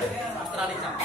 Australia.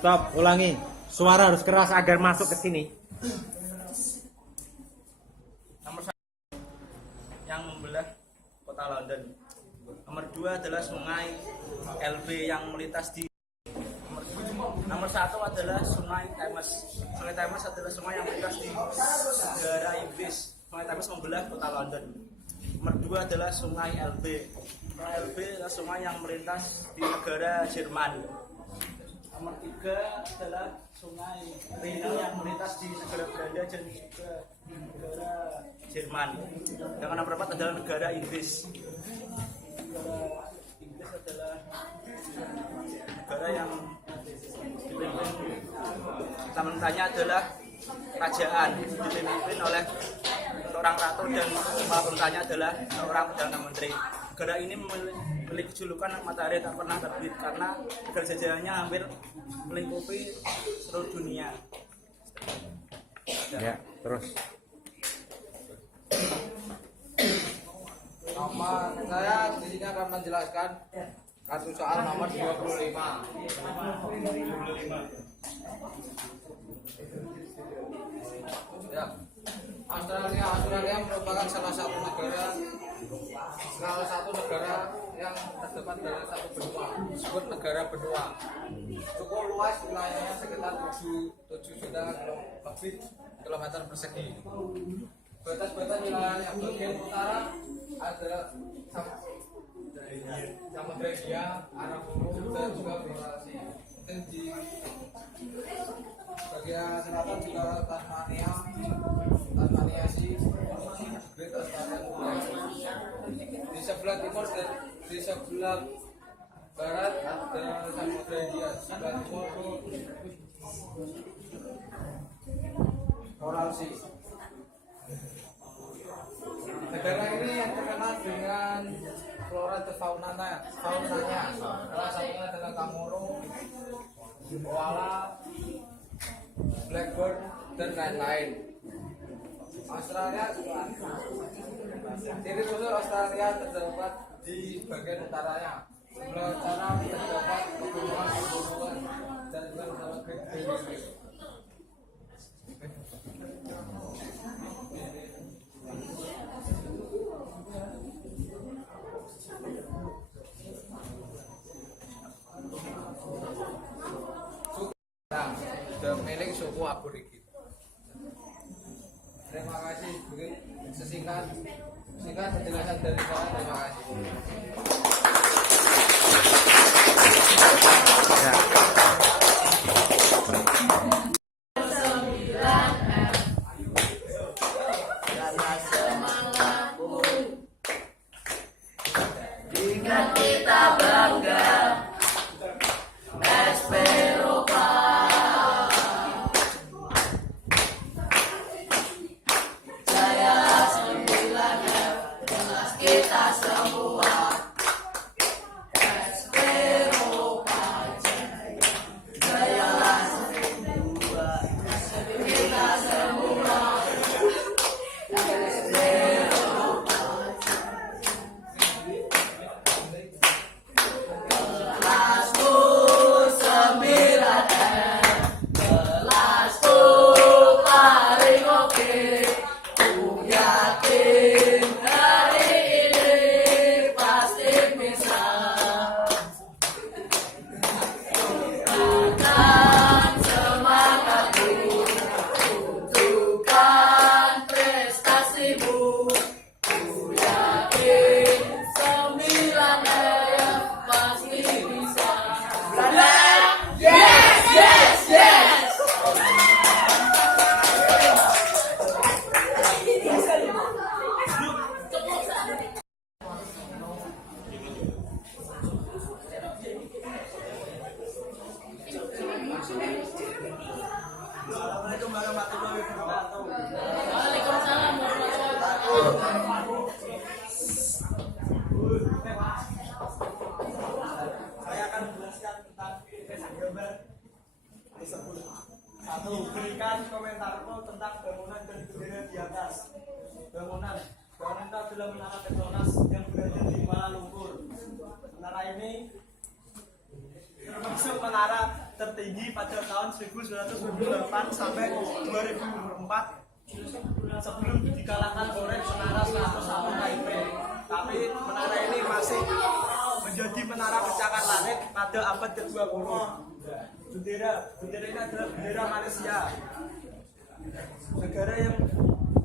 Stop, ulangi. Suara harus keras agar masuk ke sini. Nomor 1 yang membelah kota London. Nomor 2 adalah sungai Elbe yang melintas di Nomor 1 adalah sungai Thames. Sungai Thames adalah sungai yang melintas di negara Inggris. Sungai Thames membelah kota London. Nomor 2 adalah sungai Elbe. Sungai Elbe adalah sungai yang melintas di negara Jerman. Nomor 3 adalah sungai Rhine yang melintas di negara Belanda dan juga negara Jerman. Yang nomor 4 adalah negara Inggris. Negara Inggris adalah negara yang dipimpin adalah kerajaan, dipimpin oleh seorang ratu dan kepala pemerintahnya adalah seorang perdana menteri. Negara ini memiliki julukan matahari tak pernah terbit karena negara jajahannya hampir melingkupi seluruh dunia. Ya, terus. Nama saya di sini akan menjelaskan kartu soal nomor 25. Ya. Australia merupakan salah satu negara yang terdapat dari satu benua, disebut negara benua. Cukup luas, wilayahnya sekitar 7 juta lebih kilometer persegi. Batas-batas wilayah yang bagian utara adalah Samudra India, Arab dan juga Australia. Dan di bagian selatan juga Tasmania Sea, Great Australia. Di sebelah timur dan di sebelah barat ada Samudra India. Sebelah timur Coral Sea. Negara ini yang terkenal dengan flora dan faunanya. Salah satunya adalah kanguru, koala, blackbird, dan lain-lain. Australia, ciri khusus Australia terdapat di bagian utaranya. Sebelah sana terdapat pegunungan dan juga terdapat Great Barrier. Sudah milik suku Aborigin. Terima kasih. Sesingkat penjelasan dari saya. Terima kasih. Ya. Ingat kita bangga. Assalamualaikum warahmatullahi wabarakatuh. Waalaikumsalam warahmatullahi wabarakatuh. Saya akan menjelaskan tentang gambar tersebut. 1. Berikan komentarmu tentang bangunan dan bendera di atas. Bangunan itu adalah menara Petronas yang berada di Kuala Lumpur. Menara ini termasuk menara tertinggi pada tahun 1998 sampai 2004 sebelum dikalahkan oleh menara 101 KIP. Tapi menara ini masih menjadi menara pencakar langit pada abad ke-20. Bendera ini adalah bendera Malaysia, negara yang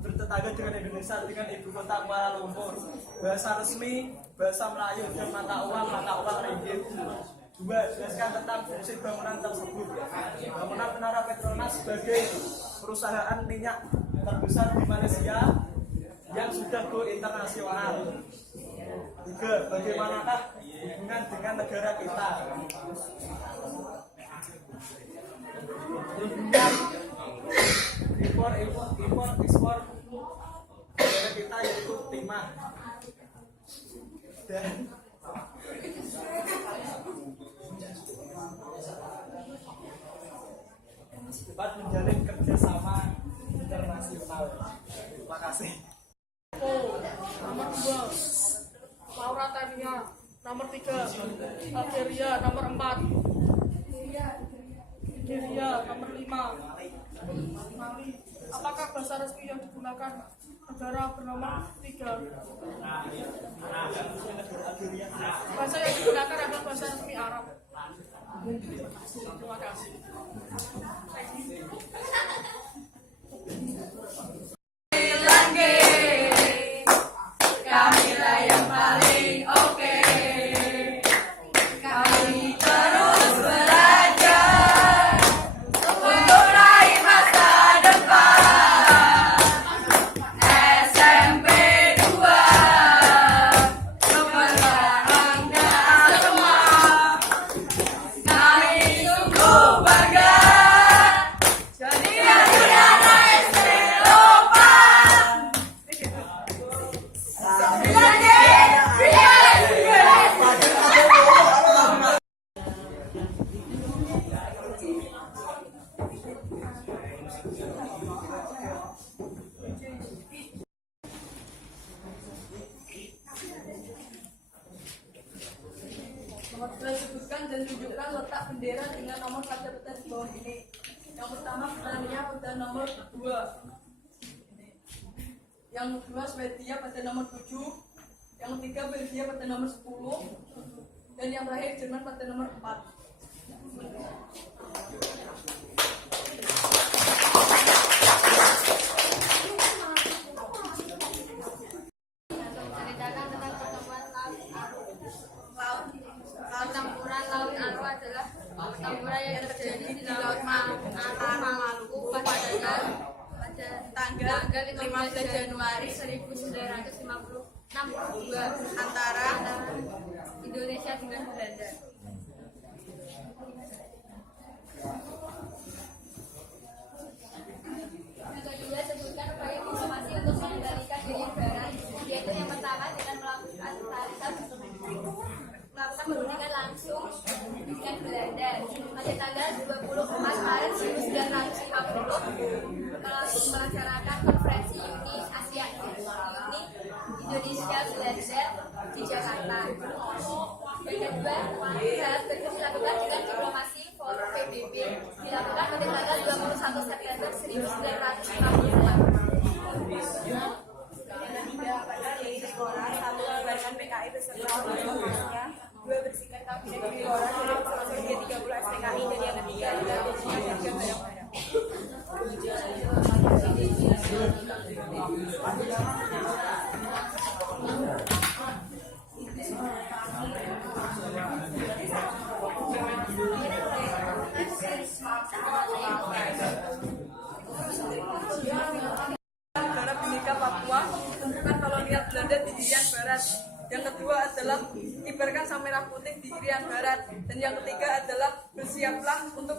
bertetangga dengan Indonesia dengan ibu kota Kuala Lumpur. Bahasa resmi bahasa Melayu dan mata uang ringgit. 2. Jelaskan tentang fungsi bangunan tersebut. Bangunan menara Petronas sebagai perusahaan minyak terbesar di Malaysia yang sudah go internasional. 3. Bagaimanakah hubungan dengan negara kita? Impor ekspor negara kita yaitu timah dan dapat menjalin kerjasama internasional. Terima kasih. Nomor 2 Laura Tania. Nomor 3 Algeria. Nomor 4 Nigeria. Nomor 5 Mali. Apakah bahasa resmi yang digunakan negara bernama 3? Bahasa yang digunakan adalah bahasa resmi Arab. Terima kasih. Kamilah yang paling oke. Kami terus belajar untuk raih masa depan. SMP 2 pemenangnya semua. Kami sungguh bangga jadi anak SD Lopan. Nomor 2, sebutkan dan tunjukkan letak bendera dengan nomor pada peta di bawah ini. Yang pertama Britania pada nomor 2. Yang kedua Swedia pada nomor 7. Yang ketiga Belgia pada nomor 10. Dan yang terakhir Jerman pada nomor 4. Ceritakan tentang pertemuan pertempuran Laut Aru adalah pertempuran yang terjadi di Laut Maluku pada tanggal 15 Januari 1962 antara Indonesia dengan Belanda. Yang kedua, sebutkan upaya diplomasi untuk mengendalikan Irian Barat, yaitu yang pertama dengan melakukan perundingan langsung dengan Belanda pada tanggal 24 Maret 1950 melaksanakan konferensi Uni Asia Uni Indonesia Belanda di Jakarta. Yang kedua, dalam berikut dilakukan dengan diplomasi forum PBB dilakukan pada tanggal 21 September 1956. Satu, mengabarkan PKI beserta organisasinya. 2, bersihkan kabinet di luar dari bersama G30 SPKI. Dan yang ketiga adalah jadinya harga barang-barang. Negara Bhinneka Papua menemukan kolonial Belanda di Irian Barat. Yang kedua adalah kibarkan sang merah putih di Irian Barat. Dan yang ketiga adalah bersiaplah untuk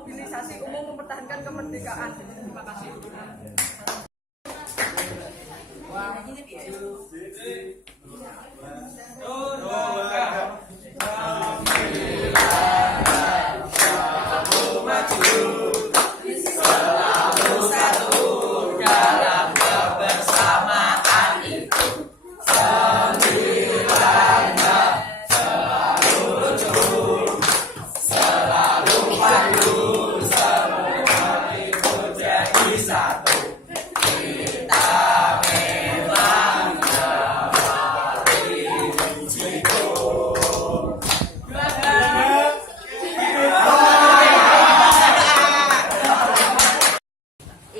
mobilisasi umum mempertahankan kemerdekaan. Terima kasih.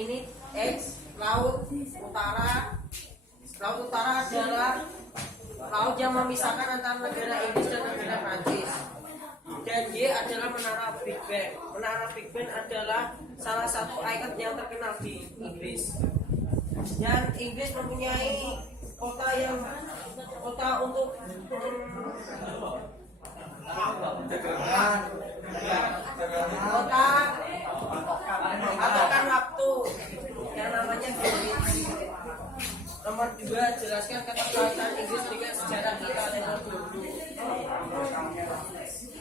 Ini X, laut utara. Laut utara adalah laut yang memisahkan antara negara Inggris dan negara Prancis. Dan Y adalah menara Big Ben. Menara Big Ben adalah salah satu ikon yang terkenal di Inggris. Dan Inggris mempunyai kota untuk kota patokan waktu yang namanya Greenwich. Nomor 2, jelaskan keterkaitan Inggris dengan sejarah di kalender dulu.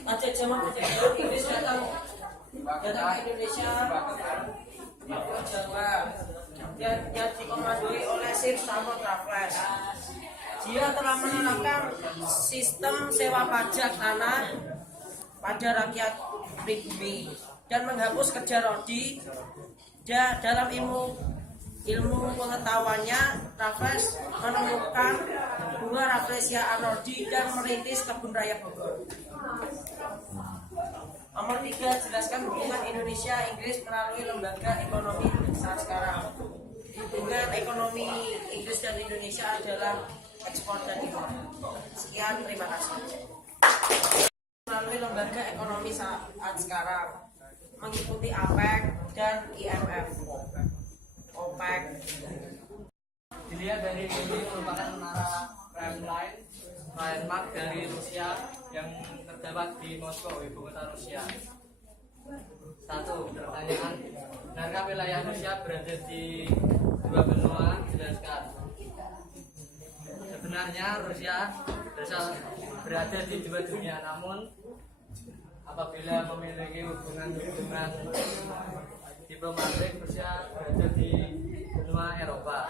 Pada zaman dulu Inggris datang ke Indonesia, Papua Jawa, yang dikomandoi oleh Sir Stamford Raffles. Dia telah menerapkan sistem sewa pajak tanah pada rakyat pribumi dan menghapus kerja rodi. Dalam ilmu pengetahuannya, Raffles menemukan bunga Rafflesia arnoldi dan merintis kebun raya Bogor. Nomor 3, jelaskan hubungan Indonesia-Inggris melalui lembaga ekonomi saat sekarang. Hubungan ekonomi Inggris dan Indonesia adalah ekspor dan impor. Sekian, terima kasih. Melalui lembaga ekonomi saat sekarang mengikuti APEC dan IMF. OPEC. Dilihat dari ini merupakan menara Kremlin landmark dari Rusia yang terdapat di Moskow, ibu kota Rusia. 1. Pertanyaan, benarkah wilayah Rusia berada di dua benua? Jelaskan. Sebenarnya Rusia berada di dua dunia, namun apabila memiliki hubungan diplomatik, Rusia berada di benua Eropa.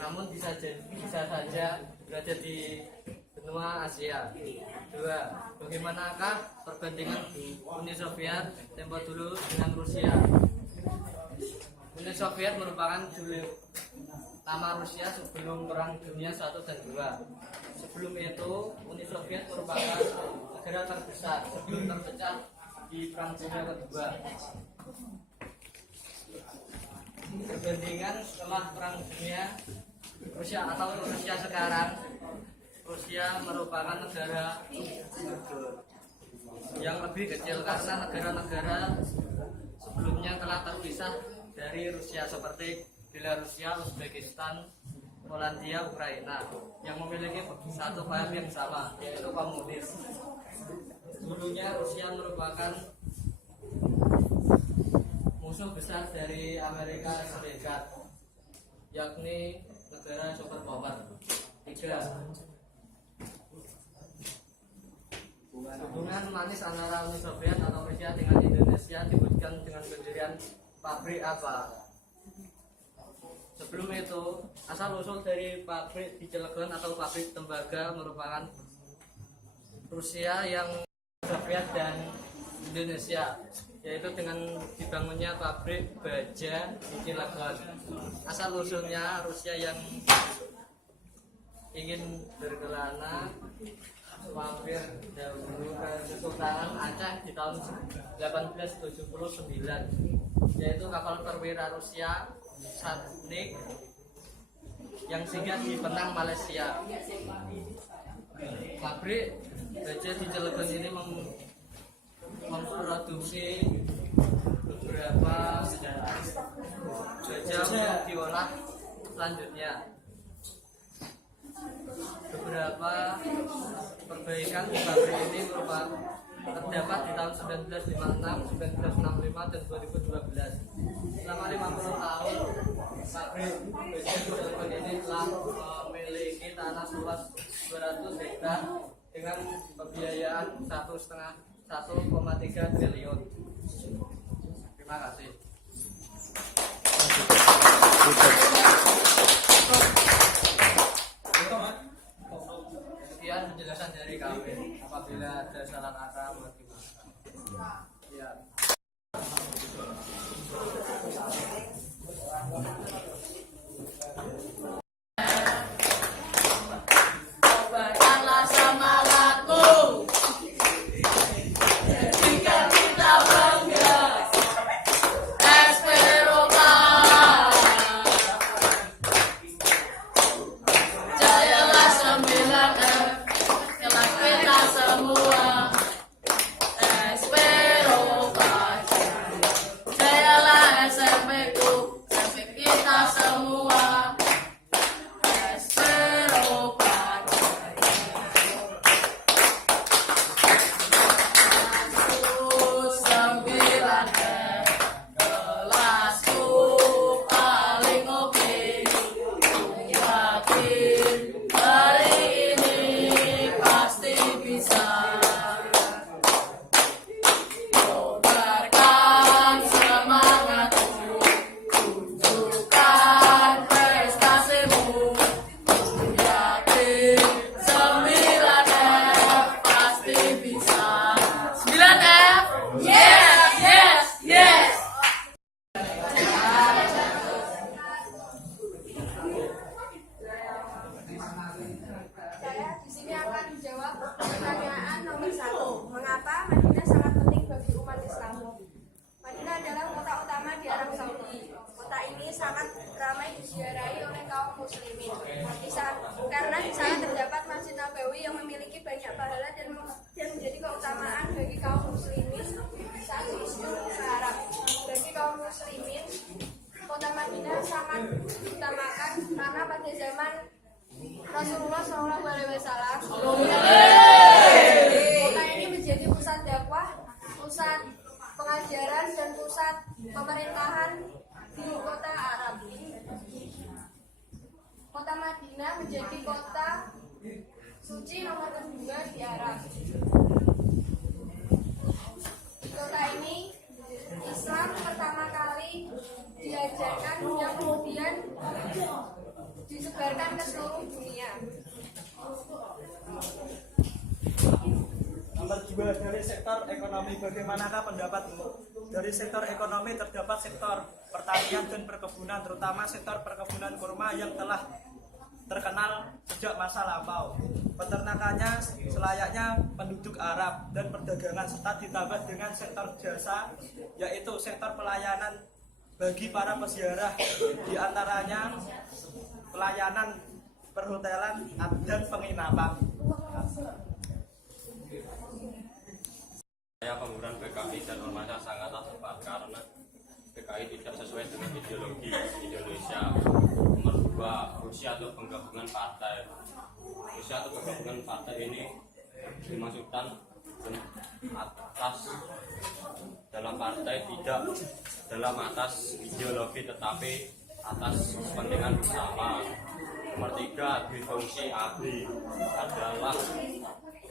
Namun bisa saja berada di benua Asia. 2. Bagaimanakah perbandingan Uni Soviet tempo dulu dengan Rusia? Uni Soviet merupakan nama Rusia sebelum Perang Dunia I dan II. Sebelum itu, Uni Soviet merupakan negara terbesar sebelum terpecah di Perang Dunia Kedua. Perbandingan setelah Perang Dunia, Rusia atau Rusia sekarang, Rusia merupakan negara yang lebih kecil karena negara-negara sebelumnya telah terpisah dari Rusia seperti Belarusia, Uzbekistan, Polandia, Ukraina yang memiliki satu paham yang sama, yaitu komunis. Dulunya Rusia merupakan musuh besar dari Amerika Serikat, yakni negara superpower. 3. Hubungan manis antara Uni Soviet atau Rusia dengan Indonesia diwujudkan dengan pendirian pabrik apa? Sebelum itu, asal-usul dari pabrik di Cilegon atau pabrik tembaga merupakan Rusia yang Soviet dan Indonesia, yaitu dengan dibangunnya pabrik baja di Cilegon. Asal-usulnya Rusia yang ingin berkelana mampir dahulu ke Kesultanan Aceh di tahun 1879, yaitu kapal perwira Rusia Satnik yang singgah di Penang, Malaysia. Pabrik baja di Cilegon ini memproduksi beberapa baja yang diolah selanjutnya. Beberapa perbaikan di pabrik ini terdapat di tahun 1956, 1965, dan 2012. Selama 50 tahun, pabrik BC Purwodadi ini telah memiliki tanah seluas 200 hektar dengan pembiayaan 1,3 triliun. Terima kasih. Sekian penjelasan dari kami. Apabila ada salah kata, mohon dimaafkan. Ya. Obatkanlah semangatku, jadikan kita bangga. Esperoka, jayalah 9F, kelak kita semua. Esperoka, jayalah SMP ku, SMP kita semua. Esperoka. 9F, kelasku paling oke. Yakin hari ini pasti bisa. Kobarkan semangatmu, tunjukkan prestasimu. Yakin 9F pasti bisa. 9F, yes, yes, yes. Saya di sini akan menjawab pertanyaan nomor 1. Mengapa Madinah sangat penting bagi umat Islam? Madinah adalah kota utama di Arab Saudi. Kota ini sangat ramai diziarahi oleh kaum muslimin. Karena di sana terdapat Masjid Nabawi yang memiliki banyak pahala dan menjadi keutamaan bagi kaum muslimin saat diisu Arab. Bagi kaum muslimin, kota Madinah sangat diutamakan karena pada zaman Rasulullah SAW, kota ini menjadi pusat dakwah, pusat pengajaran, dan pusat pemerintahan di kota Arab. Kota Madinah menjadi kota suci nomor kedua di Arab. Di kota ini Islam pertama kali diajarkan yang kemudian disebarkan ke seluruh dunia. Nomor 2, dari sektor ekonomi, bagaimanakah pendapatmu? Dari sektor ekonomi terdapat sektor pertanian dan perkebunan, terutama sektor perkebunan kurma yang telah terkenal sejak masa lampau. Peternakannya selayaknya penduduk Arab, dan perdagangan serta ditambah dengan sektor jasa, yaitu sektor pelayanan bagi para peziarah, diantaranya pelayanan perhotelan dan penginapan. Pemburuan PKI dan ormasnya sangatlah tepat karena PKI tidak sesuai dengan ideologi Indonesia. Nomor 2, Rusia atau penggabungan partai. Rusia atau penggabungan partai ini dimaksudkan atas dalam partai, tidak dalam atas ideologi tetapi atas kepentingan bersama. Nomor 3, difungsi ABRI adalah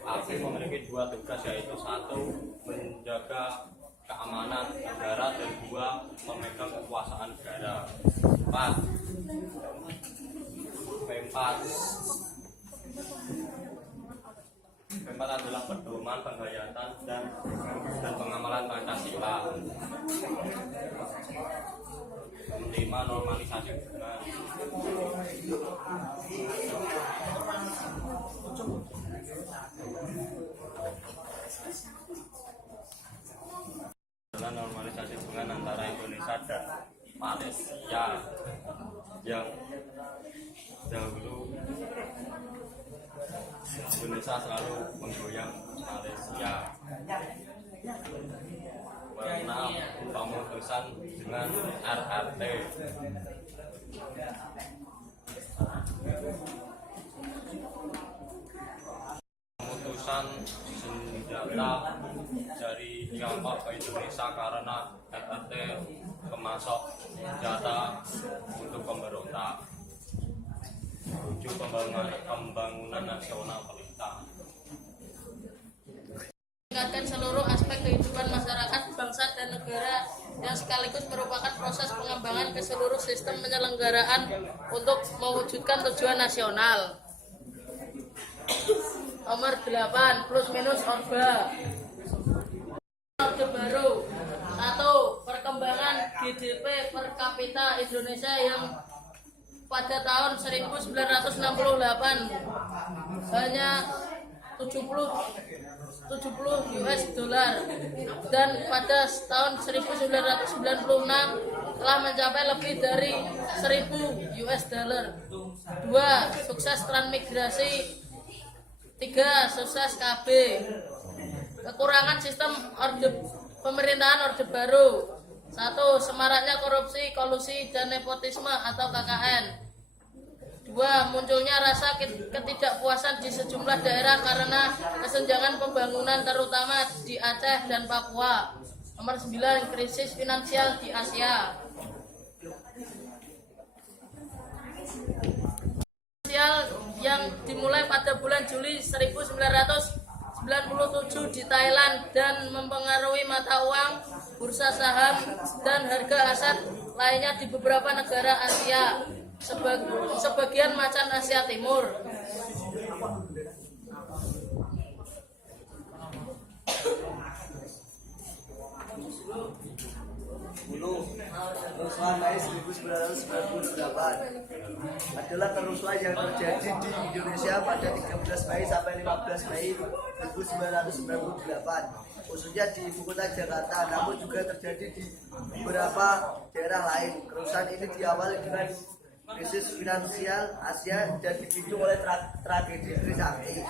ABRI memiliki 2 tugas, yaitu 1 menjaga keamanan negara dan 2 memegang kekuasaan negara. 4, P4 adalah pedoman penghayatan dan pengamalan Pancasila. 5, normalisasi hubungan. Adalah normalisasi hubungan antara Indonesia dan Malaysia yang dahulu Indonesia selalu menggoyang Malaysia. 6, pemutusan dengan RRT. Pemutusan senjata ke Indonesia karena RRT kemasuk senjata untuk pemberontak menuju pembangunan nasional pelita. Meningkatkan seluruh aspek kehidupan masyarakat, bangsa, dan negara yang sekaligus merupakan proses pengembangan ke seluruh sistem penyelenggaraan untuk mewujudkan tujuan nasional. Nomor 8, plus minus Orba. Orde Baru. 1. Perkembangan GDP per kapita Indonesia yang pada tahun 1968 hanya 70 US dollar dan pada tahun 1996 telah mencapai lebih dari 1000 US dollar. 2. Sukses transmigrasi. 3. Sukses KB. Kekurangan sistem pemerintahan Orde Baru. 1. Semaraknya korupsi, kolusi, dan nepotisme atau KKN. 2. Munculnya rasa ketidakpuasan di sejumlah daerah karena kesenjangan pembangunan terutama di Aceh dan Papua. Nomor 9. Krisis finansial di Asia. Yang dimulai pada bulan Juli 1997 di Thailand dan mempengaruhi mata uang, bursa saham, dan harga aset lainnya di beberapa negara Asia, sebagian macan Asia Timur. Kerusuhan Mei 1998 adalah kerusuhan yang terjadi di Indonesia pada 13 Mei sampai 15 Mei 1998, khususnya di ibu kota Jakarta, namun juga terjadi di beberapa daerah lain. Kerusuhan ini diawali dengan krisis finansial Asia dan dipicu oleh tragedi Trisakti,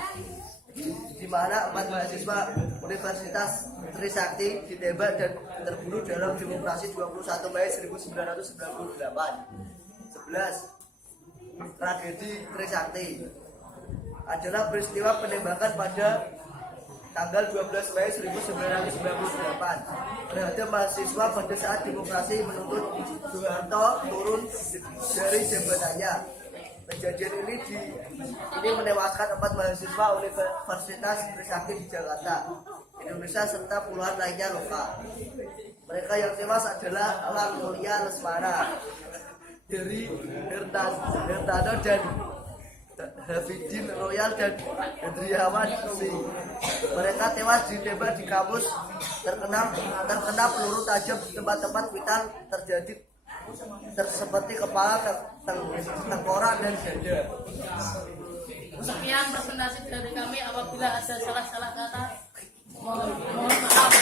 di mana 4 mahasiswa Universitas Trisakti ditembak dan terbunuh dalam demonstrasi 21 Mei 1998. 11. Tragedi Trisakti adalah peristiwa penembakan pada tanggal 12 Mei 1998 terhadap mahasiswa pada saat demonstrasi menuntut Soeharto turun dari jabatannya. Kejadian ini menewaskan 4 mahasiswa Universitas Trisakti di Jakarta, Indonesia, serta puluhan lainnya luka. Mereka yang tewas adalah Lang Mulia Lesmana, dari Hertano dan Hafidin Royal dan Hendriawan Si. Mereka tewas ditembak di kampus, terkena peluru tajam di tempat-tempat vital seperti kepala, tengkorak, dan dada. Sekian presentasi dari kami. Apabila ada salah-salah kata, mohon maaf.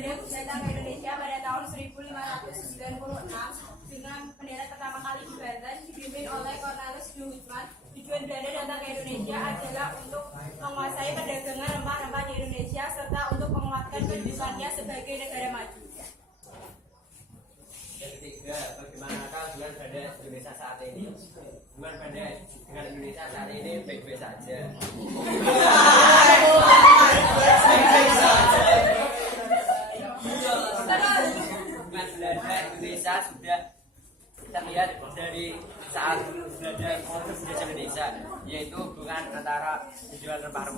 Belanda datang ke Indonesia pada tahun 1596 dengan bendera pertama kali di Banten dipimpin oleh Cornelis de Houtman. Tujuan Belanda datang ke Indonesia adalah untuk menguasai perdagangan rempah-rempah di Indonesia serta untuk menguatkan kedudukannya sebagai negara maju. Yang ketiga, bagaimanakah hubungan Belanda Indonesia saat ini? Hubungan Belanda dengan Indonesia saat ini baik-baik saja.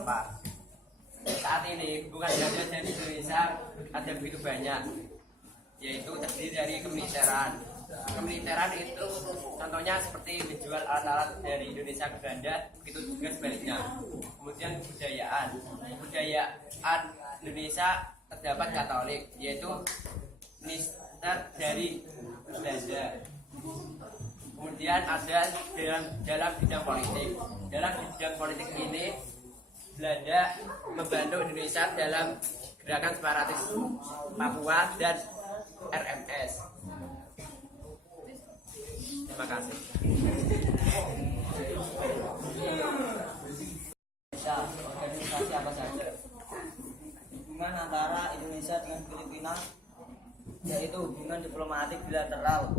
tempat. Saat ini hubungan Belanda dan Indonesia ada begitu banyak, yaitu terdiri dari kemiliteran. Kemiliteran itu contohnya seperti menjual alat-alat dari Indonesia ke Belanda, begitu juga sebaliknya. Kemudian kebudayaan Indonesia terdapat Katolik, yaitu minister dari Belanda. Kemudian ada dalam bidang politik. Dalam bidang politik ini Belanda membantu Indonesia dalam gerakan separatis Papua dan RMS. Terima kasih. Organisasi apa saja? Hubungan antara Indonesia dengan Filipina yaitu hubungan diplomatik bilateral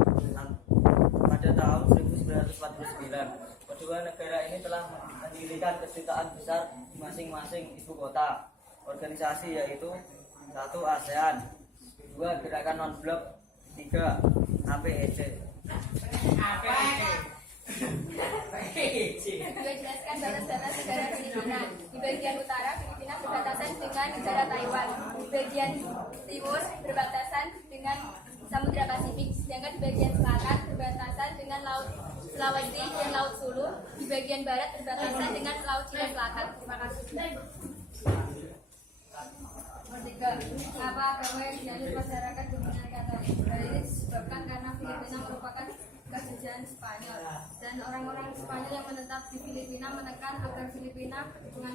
pada tahun 1949. Kedua negara ini telah mendirikan kedutaan besar di masing-masing ibu kota. Organisasi yaitu 1. ASEAN, 2. Gerakan Non-Blok, 3. APEC. Juga jelaskan batas-batas negara Filipina. Di bagian utara, Filipina berbatasan dengan negara Taiwan. Di bagian timur berbatasan dengan Samudra Pasifik. Sedangkan di bagian selatan berbatasan dengan Laut Sulawesi dan Laut Sulu. Di bagian barat berbatasan dengan Laut Cina Selatan. Terima kasih. 3. Apa agama yang dianut masyarakat dominan Katolik? Hal ini disebabkan karena Filipina merupakan kejajahan Spanyol dan orang-orang Spanyol yang menetap di Filipina menekan agar Filipina dengan